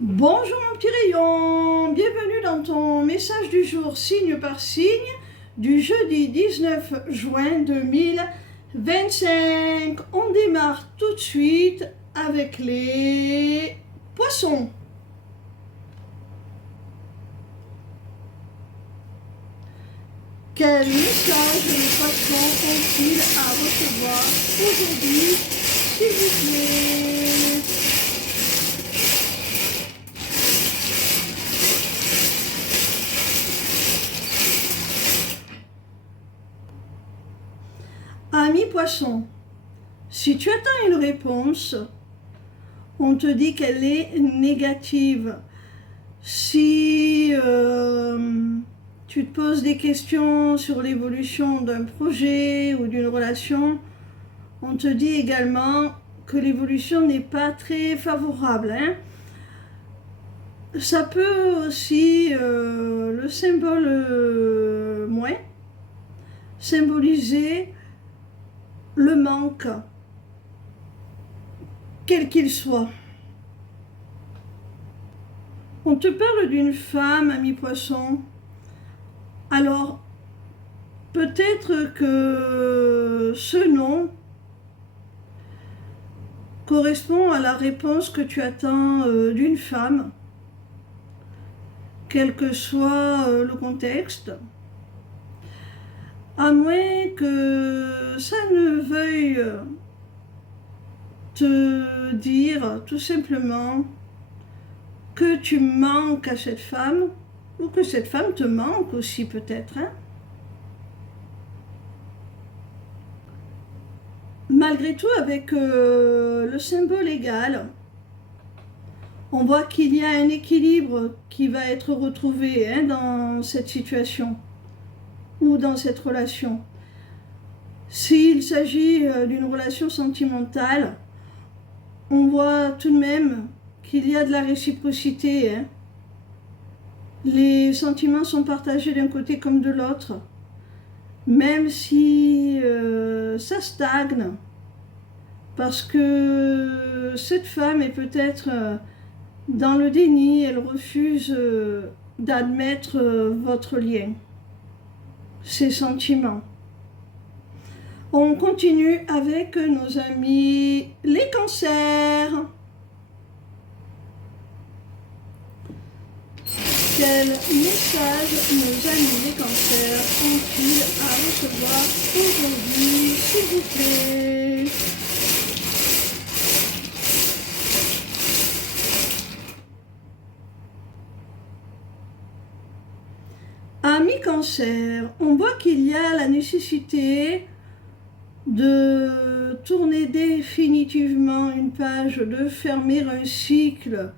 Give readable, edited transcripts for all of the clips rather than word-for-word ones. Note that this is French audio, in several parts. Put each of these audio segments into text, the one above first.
Bonjour mon petit rayon, bienvenue dans ton message du jour signe par signe du jeudi 19 juin 2025. On démarre tout de suite avec les poissons. Quel message les poissons ont-ils à recevoir aujourd'hui, s'il vous plaît? Ami poisson, si tu attends une réponse, on te dit qu'elle est négative. Si tu te poses des questions sur l'évolution d'un projet ou d'une relation, on te dit également que l'évolution n'est pas très favorable. Ça peut aussi, le symbole moins, symboliser le manque, quel qu'il soit. On te parle d'une femme, ami poisson. Alors, peut-être que ce nom correspond à la réponse que tu attends d'une femme, quel que soit le contexte, à moins que ça ne veuille te dire tout simplement que tu manques à cette femme, ou que cette femme te manque aussi peut-être. Malgré tout, avec le symbole égal, on voit qu'il y a un équilibre qui va être retrouvé dans cette situation ou dans cette relation. S'il s'agit d'une relation sentimentale, on voit tout de même qu'il y a de la réciprocité. Les sentiments sont partagés d'un côté comme de l'autre. Même si ça stagne, parce que cette femme est peut-être dans le déni, elle refuse d'admettre votre lien, ses sentiments. On continue avec nos amis les cancers. Quel message nos amis les cancers ont-ils à recevoir aujourd'hui, s'il vous plaît? Amis cancer, on voit qu'il y a la nécessité de tourner définitivement une page, de fermer un cycle,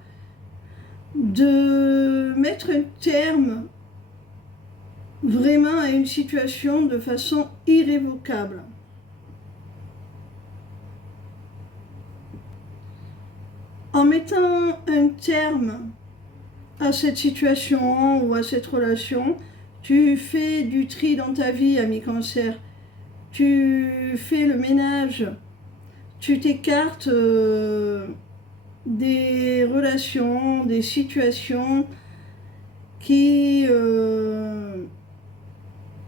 de mettre un terme vraiment à une situation de façon irrévocable. En mettant un terme à cette situation ou à cette relation, tu fais du tri dans ta vie, ami cancer. Tu fais le ménage, tu t'écartes des relations, des situations qui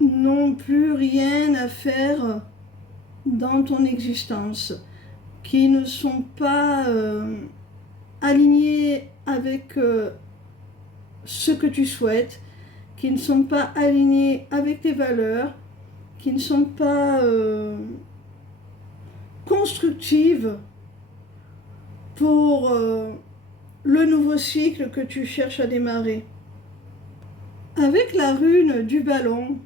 n'ont plus rien à faire dans ton existence, qui ne sont pas alignées avec ce que tu souhaites, qui ne sont pas alignées avec tes valeurs, qui ne sont pas constructives pour le nouveau cycle que tu cherches à démarrer. Avec la rune du ballon,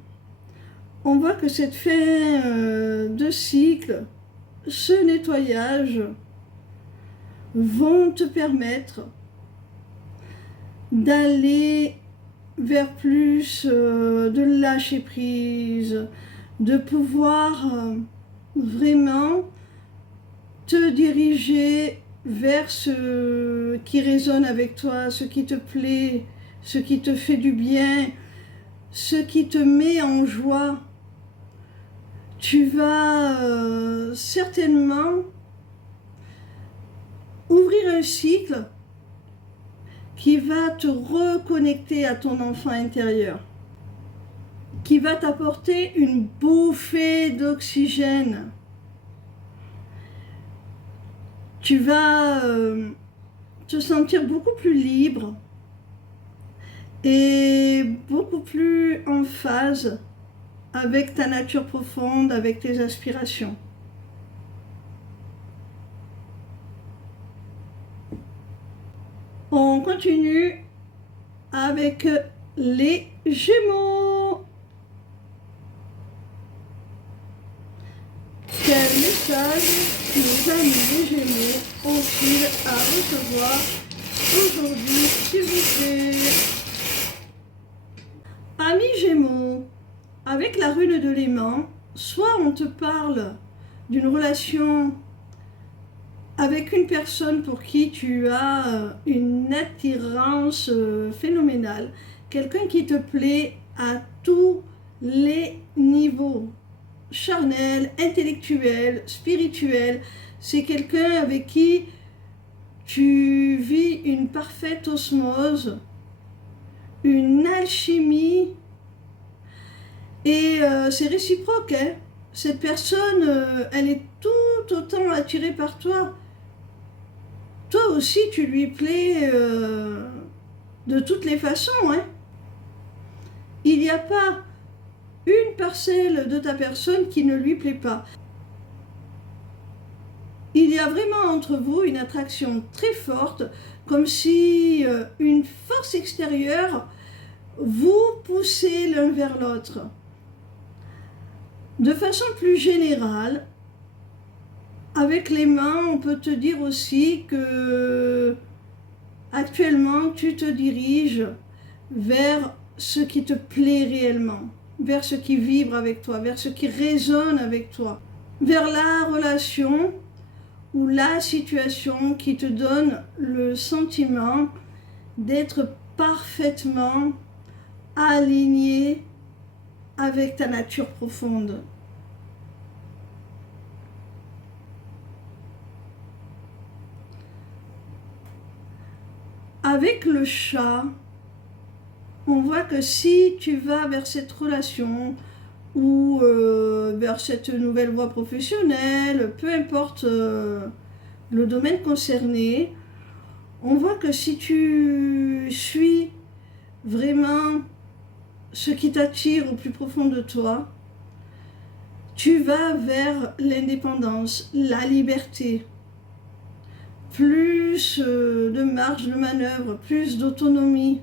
on voit que cette fin de cycle, ce nettoyage, vont te permettre d'aller vers plus de lâcher prise, de pouvoir vraiment te diriger vers ce qui résonne avec toi, ce qui te plaît, ce qui te fait du bien, ce qui te met en joie. Tu vas certainement ouvrir un cycle qui va te reconnecter à ton enfant intérieur, qui va t'apporter une bouffée d'oxygène. Tu vas te sentir beaucoup plus libre et beaucoup plus en phase avec ta nature profonde, avec tes aspirations. On continue avec les Gémeaux. Quel message nos amis les Gémeaux ont-ils à recevoir aujourd'hui, s'il vous plaît? Amis Gémeaux, avec la rune de l'aimant, soit on te parle d'une relation avec une personne pour qui tu as une attirance phénoménale, quelqu'un qui te plaît à tous les niveaux, charnel, intellectuel, spirituel, c'est quelqu'un avec qui tu vis une parfaite osmose, une alchimie, et c'est réciproque, hein. Cette personne, elle est tout autant attirée par toi. Toi aussi, tu lui plais de toutes les façons, hein. Il n'y a pas une parcelle de ta personne qui ne lui plaît pas. Il y a vraiment entre vous une attraction très forte, comme si une force extérieure vous poussait l'un vers l'autre. De façon plus générale, avec les mains, on peut te dire aussi que actuellement tu te diriges vers ce qui te plaît réellement, vers ce qui vibre avec toi, vers ce qui résonne avec toi, vers la relation ou la situation qui te donne le sentiment d'être parfaitement aligné avec ta nature profonde. Avec le chat, on voit que si tu vas vers cette relation ou vers cette nouvelle voie professionnelle, peu importe le domaine concerné, on voit que si tu suis vraiment ce qui t'attire au plus profond de toi, tu vas vers l'indépendance, la liberté, plus de marge de manœuvre, plus d'autonomie.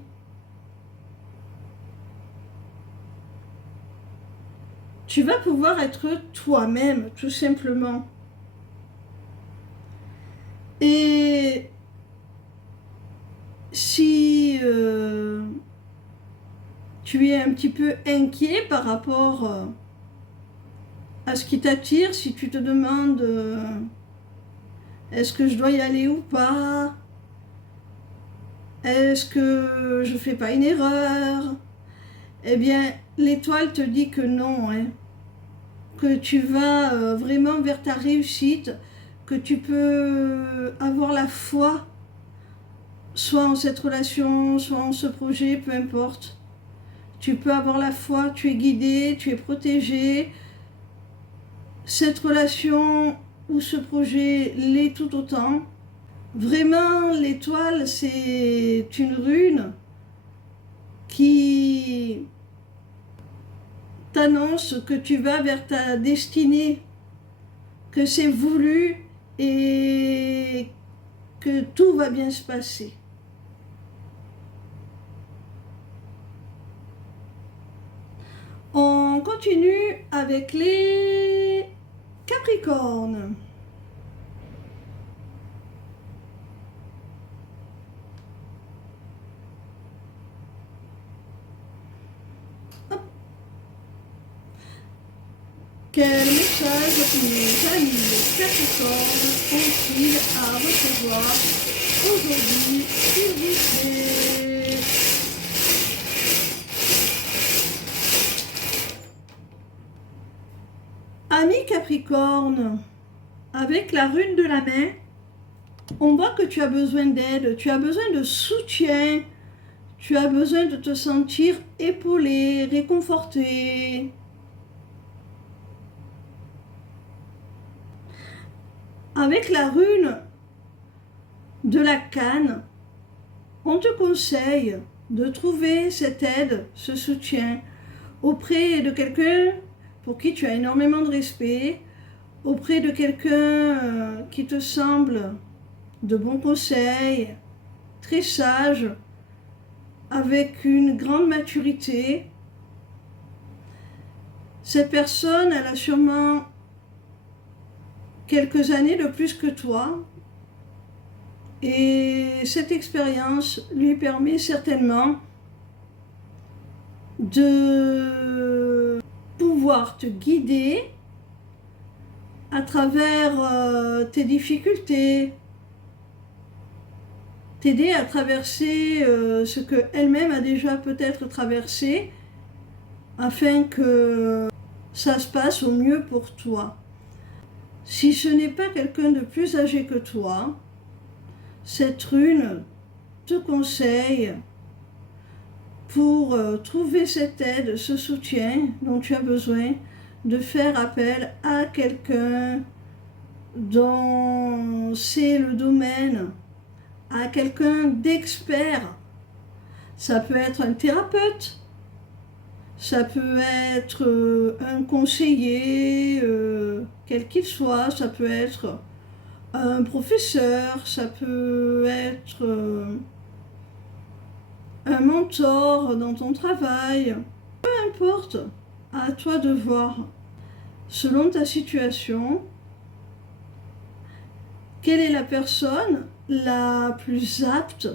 Tu vas pouvoir être toi-même, tout simplement. Et si tu es un petit peu inquiet par rapport à ce qui t'attire, si tu te demandes est-ce que je dois y aller ou pas, est-ce que je fais pas une erreur, eh bien l'étoile te dit que non, hein, que tu vas vraiment vers ta réussite, que tu peux avoir la foi, soit en cette relation, soit en ce projet, peu importe. Tu peux avoir la foi, tu es guidé, tu es protégé. Cette relation ou ce projet l'est tout autant. Vraiment, l'étoile, c'est une rune qui t'annonce que tu vas vers ta destinée, que c'est voulu et que tout va bien se passer. On continue avec les Capricornes. Hop. Quel message mes amis Capricornes ont-ils à recevoir aujourd'hui, s'il vous plaît? Amis Capricorne, avec la rune de la main, On voit que tu as besoin d'aide, tu as besoin de soutien, tu as besoin de te sentir épaulé, réconforté. Avec la rune de la canne, on te conseille de trouver cette aide, ce soutien, auprès de quelqu'un pour qui tu as énormément de respect, auprès de quelqu'un qui te semble de bons conseils, très sage, avec une grande maturité. Cette personne, elle a sûrement quelques années de plus que toi, et cette expérience lui permet certainement de pouvoir te guider à travers tes difficultés, t'aider à traverser ce qu'elle-même a déjà peut-être traversé, afin que ça se passe au mieux pour toi. Si ce n'est pas quelqu'un de plus âgé que toi, cette rune te conseille, pour trouver cette aide, ce soutien dont tu as besoin, de faire appel à quelqu'un dont c'est le domaine, à quelqu'un d'expert. Ça peut être un thérapeute, ça peut être un conseiller, quel qu'il soit, ça peut être un professeur, ça peut être un mentor dans ton travail. Peu importe, à toi de voir, selon ta situation, quelle est la personne la plus apte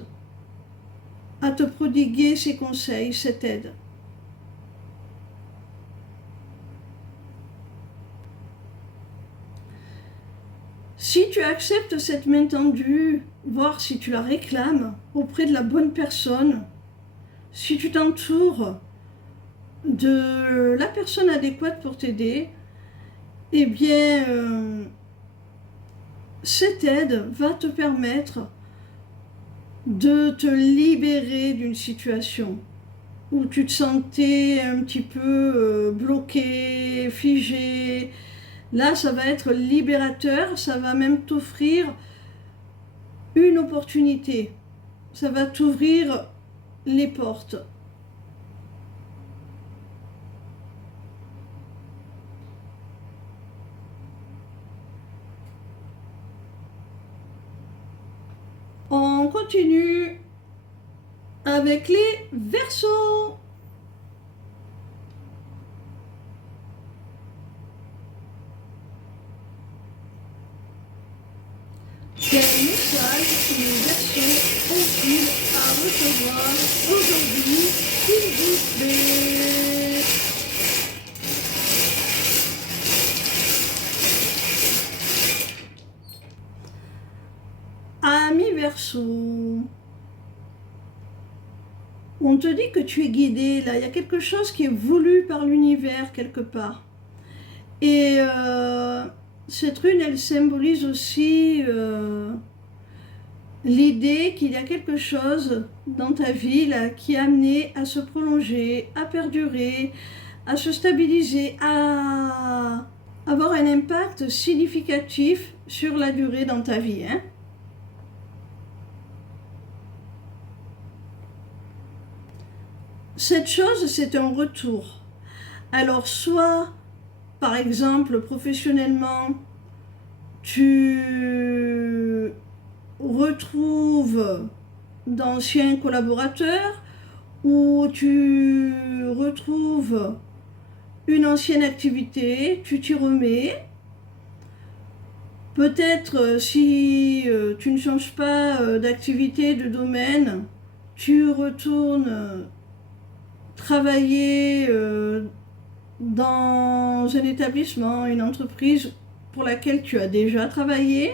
à te prodiguer ses conseils, cette aide. Si tu acceptes cette main tendue, voir si tu la réclames auprès de la bonne personne, si tu t'entoures de la personne adéquate pour t'aider, eh bien, cette aide va te permettre de te libérer d'une situation où tu te sentais un petit peu bloqué, figé. Là, ça va être libérateur, ça va même t'offrir une opportunité. Ça va t'ouvrir les portes. On continue avec les Verseaux. Quel message les Verseaux ont-ils à recevoir aujourd'hui, s'il vous plaît? Ami Verseau, on te dit que tu es guidé, là, il y a quelque chose qui est voulu par l'univers quelque part. Et cette rune, elle symbolise aussi l'idée qu'il y a quelque chose dans ta vie là, qui est amené à se prolonger, à perdurer, à se stabiliser, à avoir un impact significatif sur la durée dans ta vie. Hein. Cette chose, c'est un retour. Alors, soit, par exemple, professionnellement, tu retrouves d'anciens collaborateurs ou tu retrouves une ancienne activité, tu t'y remets. Peut-être si tu ne changes pas d'activité, de domaine, tu retournes travailler dans un établissement, une entreprise pour laquelle tu as déjà travaillé.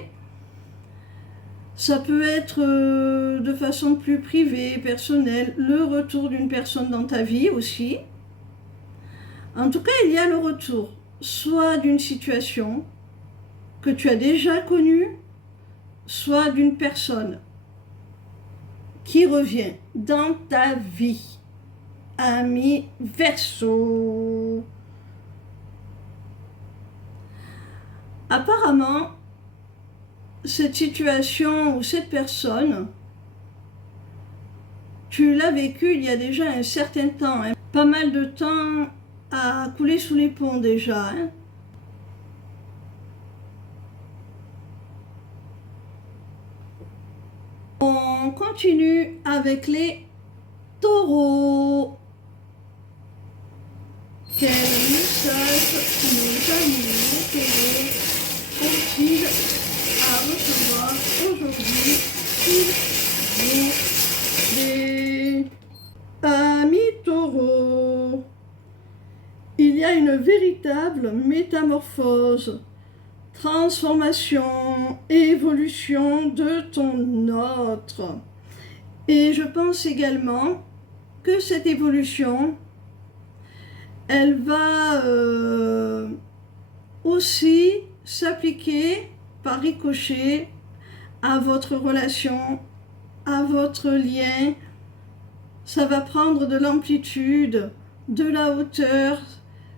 Ça peut être de façon plus privée, personnelle, le retour d'une personne dans ta vie aussi. En tout cas, il y a le retour, soit d'une situation que tu as déjà connue, soit d'une personne qui revient dans ta vie. Ami Verseau. Apparemment, cette situation ou cette personne, tu l'as vécue il y a déjà un certain temps. Hein. Pas mal de temps a coulé sous les ponts déjà. Hein. On continue avec les taureaux. Quel message nos amis les taureaux ont-ils à recevoir aujourd'hui, s'il vous plaît? Amis taureaux, il y a une véritable métamorphose, transformation, évolution de ton autre. Et je pense également que cette évolution, elle va aussi s'appliquer par ricochet à votre relation, à votre lien. Ça va prendre de l'amplitude, de la hauteur.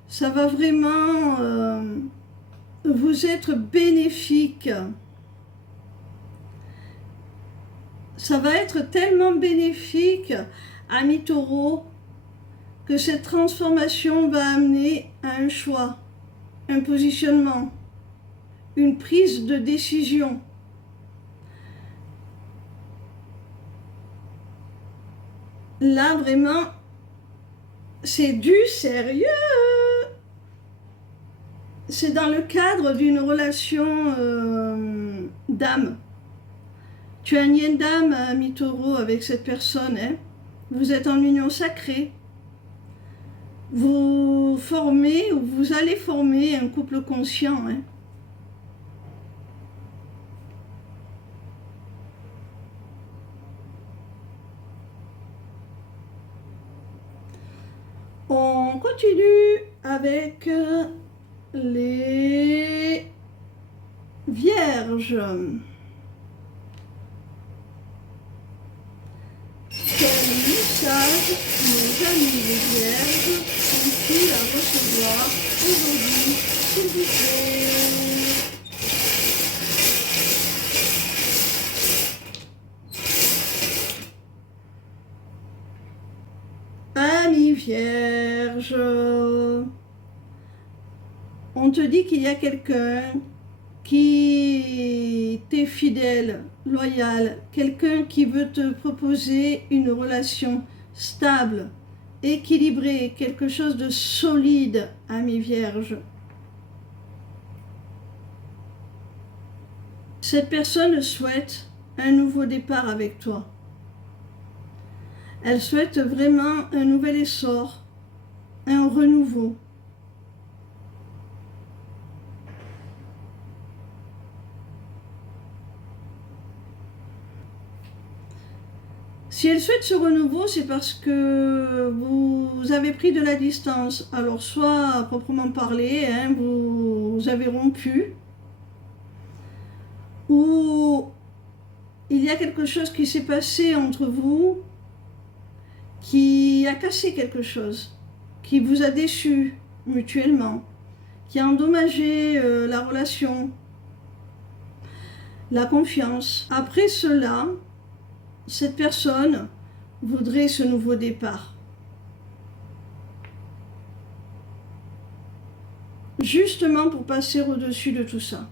Ça va vraiment vous être bénéfique. Ça va être tellement bénéfique, amis taureaux, que cette transformation va amener à un choix, un positionnement, une prise de décision. Là, vraiment, c'est du sérieux. C'est dans le cadre d'une relation d'âme. Tu as un lien d'âme, ami taureau, avec cette personne. Hein? Vous êtes en union sacrée. Vous formez ou vous allez former un couple conscient. Hein? On continue avec les vierges. Quel message nos amis les vierges ont-ils à recevoir aujourd'hui, s'il vous plaît? Amis vierges, on te dit qu'il y a quelqu'un qui t'est fidèle, loyal, quelqu'un qui veut te proposer une relation stable, équilibrée, quelque chose de solide, amis vierges. Cette personne souhaite un nouveau départ avec toi. Elle souhaite vraiment un nouvel essor, un renouveau. Si elle souhaite ce renouveau, c'est parce que vous avez pris de la distance. Alors soit à proprement parler, hein, vous avez rompu, ou il y a quelque chose qui s'est passé entre vous qui a cassé quelque chose, qui vous a déçu mutuellement, qui a endommagé la relation, la confiance. Après cela, cette personne voudrait ce nouveau départ. Justement pour passer au-dessus de tout ça.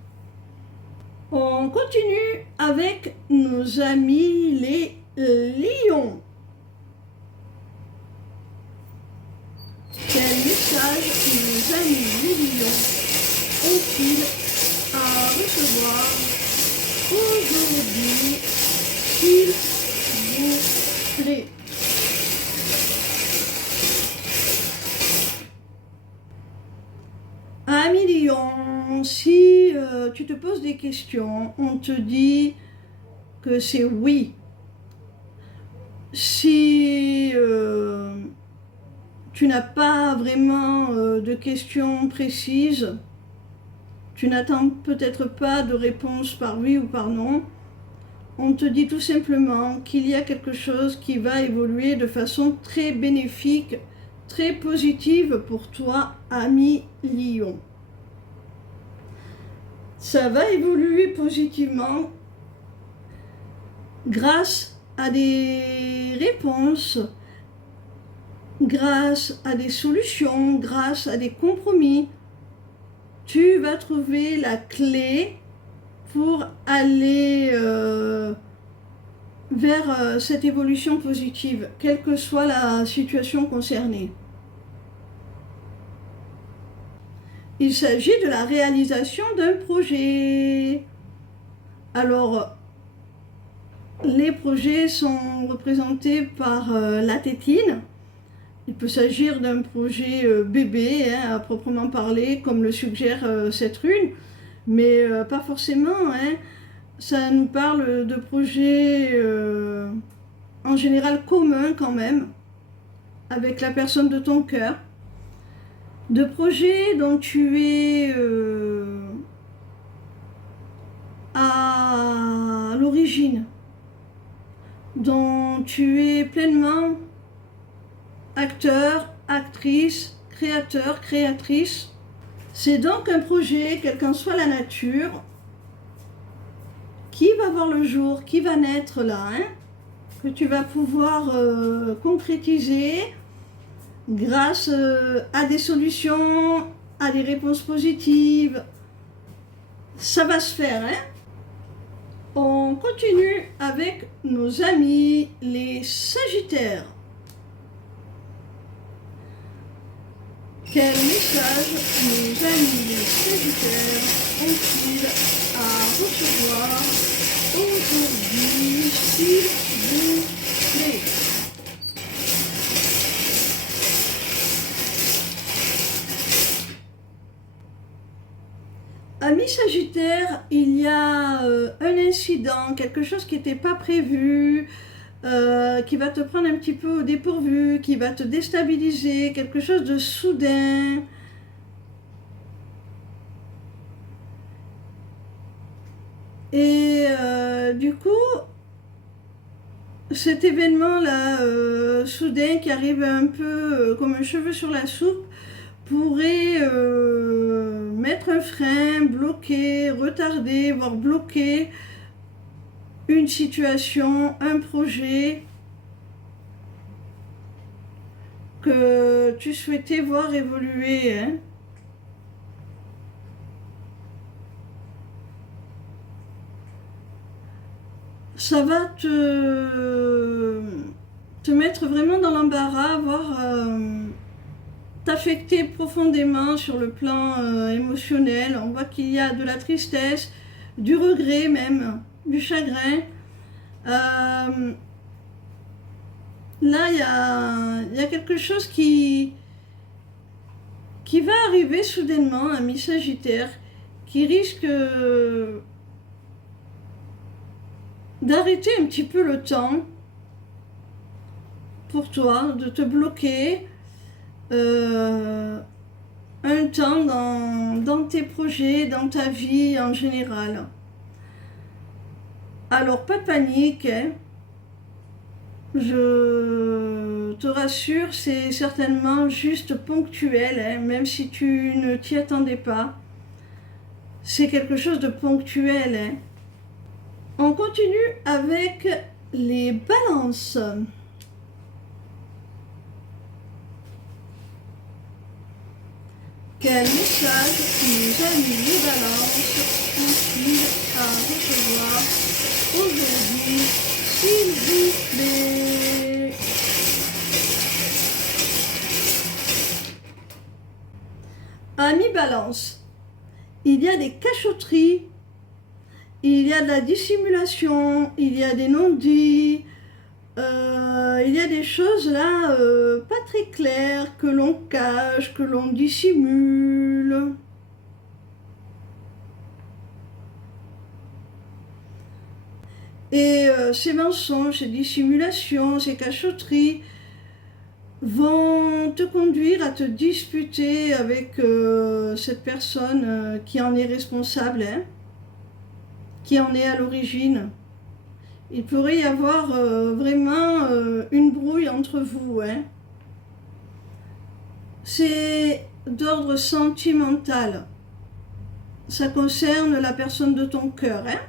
On continue avec nos amis les lions. Quel message nos amis les lions ont-ils à recevoir aujourd'hui, s'il vous plaît? Ami lion, si tu te poses des questions, on te dit que c'est oui. Si tu n'as pas vraiment de questions précises, tu n'attends peut-être pas de réponse par oui ou par non, on te dit tout simplement qu'il y a quelque chose qui va évoluer de façon très bénéfique, très positive pour toi, ami Lion. Ça va évoluer positivement grâce à des réponses, grâce à des solutions, grâce à des compromis. Tu vas trouver la clé pour aller vers cette évolution positive, quelle que soit la situation concernée. Il s'agit de la réalisation d'un projet. Alors, les projets sont représentés par la tétine. Il peut s'agir d'un projet bébé, à proprement parler, comme le suggère cette rune, mais pas forcément. Ça nous parle de projets en général communs quand même, avec la personne de ton cœur, de projets dont tu es à l'origine, dont tu es pleinement acteur, actrice, créateur, créatrice. C'est donc un projet, quelle qu'en soit la nature, qui va voir le jour, qui va naître là, que tu vas pouvoir concrétiser grâce à des solutions, à des réponses positives. Ça va se faire, On continue avec nos amis, les Sagittaires. Quel message nos amis les Sagittaires ont-ils à recevoir aujourd'hui, s'il vous plaît? Amis Sagittaires, il y a un incident, quelque chose qui n'était pas prévu, qui va te prendre un petit peu au dépourvu, qui va te déstabiliser, quelque chose de soudain. Et du coup, cet événement-là, soudain, qui arrive un peu comme un cheveu sur la soupe, pourrait mettre un frein, bloquer, retarder, voire bloquer une situation, un projet que tu souhaitais voir évoluer. Ça va te mettre vraiment dans l'embarras, voire t'affecter profondément sur le plan émotionnel. On voit qu'il y a de la tristesse, du regret même, du chagrin. Là, il y a quelque chose qui va arriver soudainement, ami Sagittaire, qui risque d'arrêter un petit peu le temps pour toi, de te bloquer un temps dans tes projets, dans ta vie en général. Alors, pas de panique, je te rassure, c'est certainement juste ponctuel, même si tu ne t'y attendais pas. C'est quelque chose de ponctuel. On continue avec les balances. Quel message nos amis les balances ont-ils à recevoir aujourd'hui, s'il vous plaît? Amis balance, il y a des cachotteries, il y a de la dissimulation, il y a des non-dits, il y a des choses là pas très claires que l'on cache, que l'on dissimule. Et ces mensonges, ces dissimulations, ces cachotteries vont te conduire à te disputer avec cette personne qui en est responsable, qui en est à l'origine, Il pourrait y avoir vraiment une brouille entre vous. Hein. C'est d'ordre sentimental. Ça concerne la personne de ton cœur. Hein.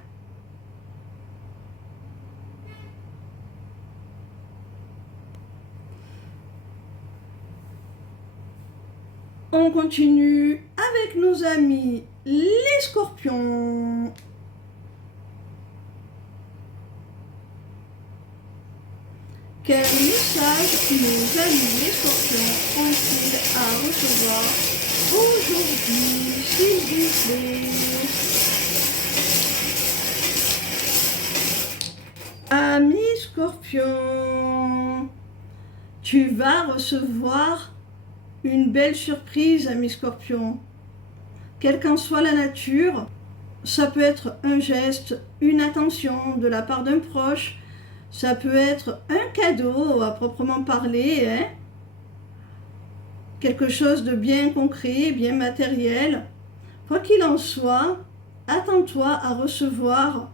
On continue avec nos amis les scorpions. Quel message nos amis les scorpions ont-ils à recevoir aujourd'hui, s'il vous plaît? Ami scorpion, tu vas recevoir une belle surprise, ami scorpion. Quelle qu'en soit la nature, ça peut être un geste, une attention de la part d'un proche, ça peut être un cadeau à proprement parler, hein? Quelque chose de bien concret, bien matériel. Quoi qu'il en soit, attends-toi à recevoir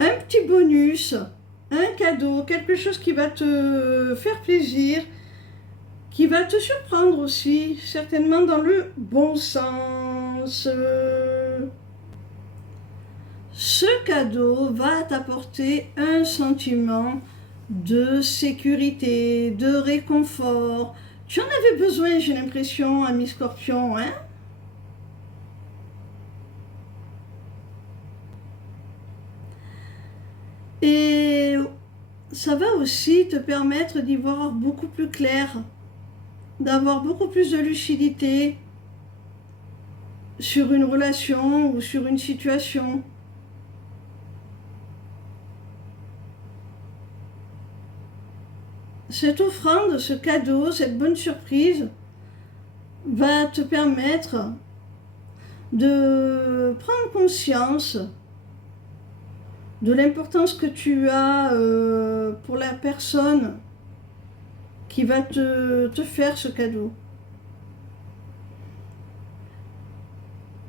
un petit bonus, un cadeau, quelque chose qui va te faire plaisir, qui va te surprendre aussi, certainement dans le bon sens. Ce cadeau va t'apporter un sentiment de sécurité, de réconfort. Tu en avais besoin, j'ai l'impression, ami Scorpion, hein? Et ça va aussi te permettre d'y voir beaucoup plus clair, d'avoir beaucoup plus de lucidité sur une relation ou sur une situation. Cette offrande, ce cadeau, cette bonne surprise va te permettre de prendre conscience de l'importance que tu as pour la personne qui va te faire ce cadeau.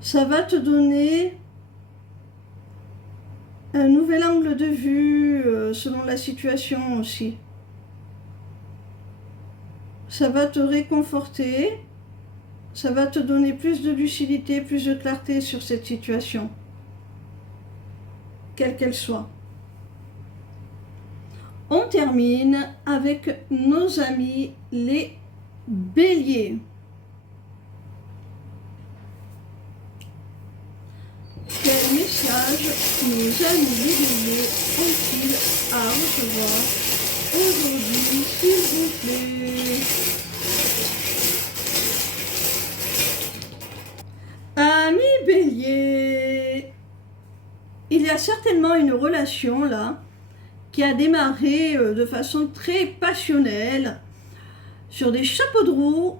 Ça va te donner un nouvel angle de vue selon la situation aussi. Ça va te réconforter, ça va te donner plus de lucidité, plus de clarté sur cette situation, quelle qu'elle soit. On termine avec nos amis les béliers. Quel message nos amis les béliers ont-ils à recevoir aujourd'hui, s'il vous plaît? Amis bélier, il y a certainement une relation là qui a démarré de façon très passionnelle, sur des chapeaux de roue,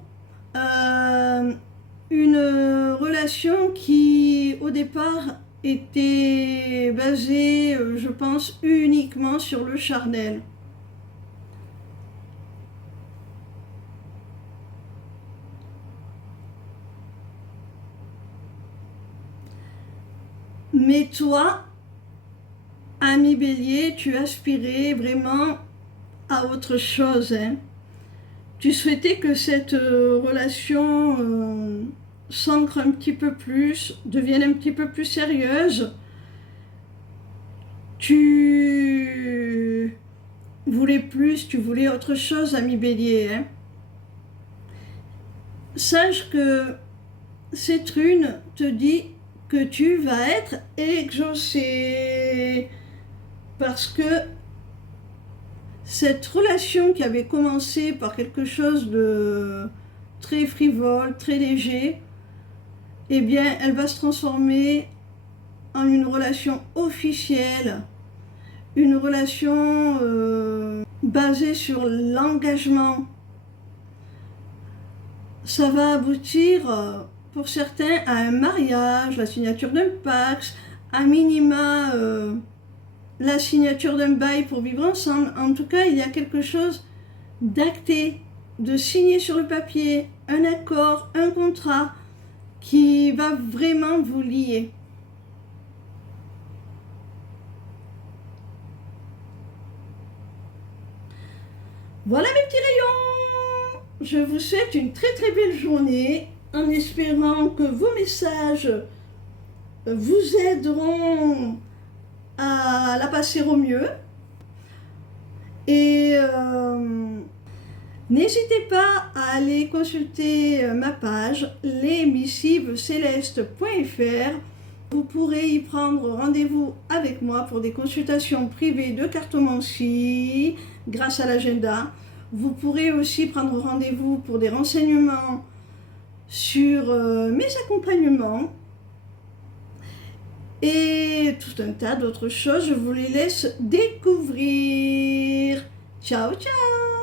une relation qui au départ était basée, je pense, uniquement sur le charnel. Mais toi, ami bélier, tu aspirais vraiment à autre chose. Hein. Tu souhaitais que cette relation s'ancre un petit peu plus, devienne un petit peu plus sérieuse. Tu voulais plus, tu voulais autre chose, ami bélier. Hein. Sache que cette rune te dit que tu vas être exaucé. Parce que cette relation qui avait commencé par quelque chose de très frivole, très léger, eh bien, elle va se transformer en une relation officielle, une relation basée sur l'engagement. Ça va aboutir, pour certains, à un mariage, la signature d'un pacte, à minima la signature d'un bail pour vivre ensemble. En tout cas, il y a quelque chose d'acté, de signé sur le papier, un accord, un contrat qui va vraiment vous lier. Voilà mes petits rayons. Je vous souhaite une très très belle journée en espérant que vos messages vous aideront à la passer au mieux. Et n'hésitez pas à aller consulter ma page lesmissivescélestes.fr. Vous pourrez y prendre rendez-vous avec moi pour des consultations privées de cartomancie grâce à l'agenda. Vous pourrez aussi prendre rendez-vous pour des renseignements sur mes accompagnements et tout un tas d'autres choses. Je vous les laisse découvrir. Ciao, ciao!